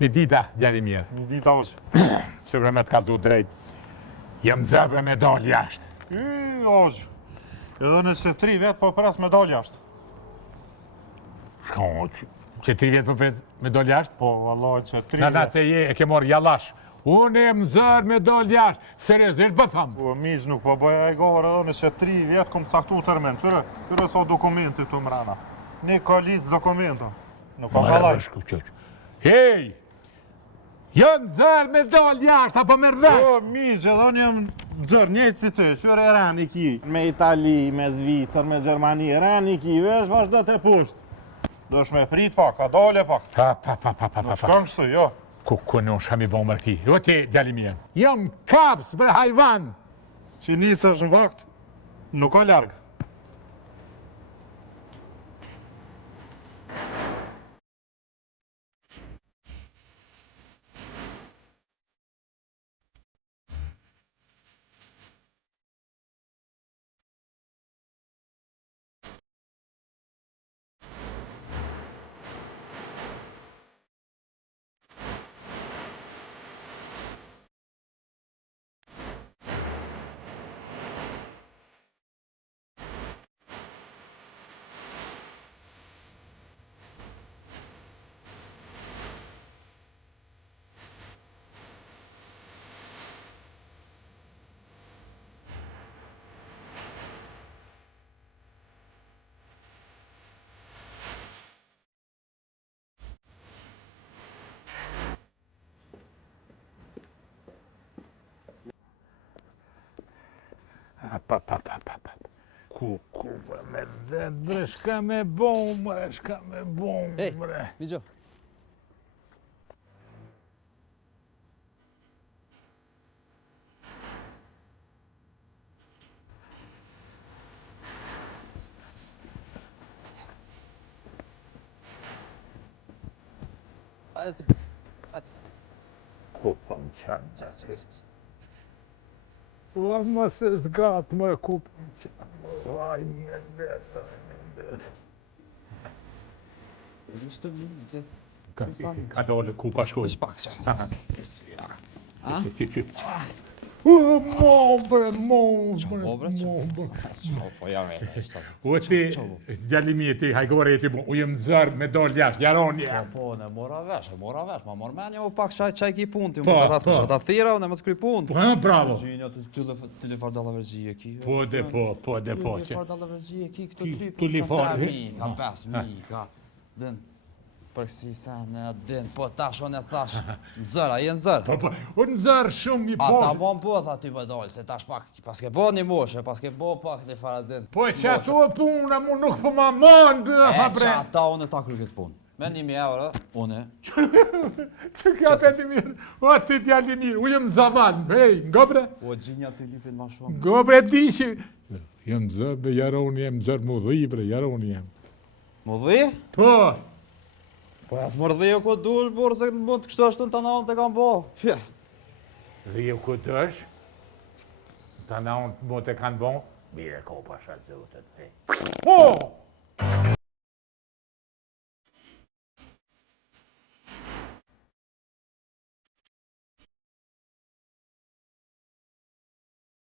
Një dita, djali mirë. Një dita është. Që bre me të kaltu drejt. Jëm zëbre me dal jashtë. Është. Edhe nëse 3 vetë po pres me dal jashtë. Shko, që 3 vjetë po pres me dal jashtë? Po, vallaj që 3 Na vetë. që je e ke morë jallash. Unë e më zërë me dal jashtë. Seriozisht po thamë. Po, miq nuk po bëja e gavër edhe nëse 3 vetë kom caktu termen. Qyre sa dokumenti të mrena. Ne ka listë dokumenta. Nuk ka kallaj. Hej! Jënë zërë me dal jashtë, apo me rrësh? Po, miq, edhe unë jam zërë njëjtë si ty. Qyre rani ki. Me Itali, me Zvicër, me Gjermani. Rani ki, vesh vazhdo të poshtë. Do është me prit pak, a dale pak. Pa. Nuk shkon kështu, jo. Ku në shka mi bon mërti? Jo ti, djali mirë. Jam kaps bre hajvan. Që nisë është në vakt, nuk ka largë. Pa. Ku, me dhe, bre, shka me bon, bre, bre. Vigjo. Ku, pa më qanë. Ua, më se zgatë, më ku, pa më qanë. Vaj, një letë. Ka dole ku pa shkoj. O ti, djali mi ti, hajgore ti, u jem zërë me dole jashtë, jaron jam. Po, ne mora vesh, ma mor menja u pak qaj ki pun ti, Po, më të ta thira, ne më të kry pun. Po, bravo. Gjinja, të li farë dalla vergjie ki. Po, de po. Të li farë dalla vergjie ki, këto Tu li farë. 3.000, ka 5.000, ka. Din, për kësi sa në din, po tash unë e thash, në zëra, je në zërë. Po, unë zërë shumë një A po. ta bon po, tha ty për dollë, se tash pak, pas ke bo një moshe, pas ke bo pak një fara din. Po që ato puna mu nuk po ma manë bëha E bre. që ata unë e ta kry këtë punë. Me 1.000 euro, unë. Që ka të një mirë, o ti t'jalli mirë, u jem zavan, hej, nga bre. O gjinja të lipin ma shumë. Nga bre di që... Jem zërë bre, jaroni jem, zërë mu dhi bre, jaroni jem. Më dhi? Po, Po jasë më rëdhiju ku dush, burë, se mund të kështë është të nanë të kam bo. Fje. dhe ju ku të është, ta na unë mu të kanë bon, mire ko pasha zotët, hej. Po!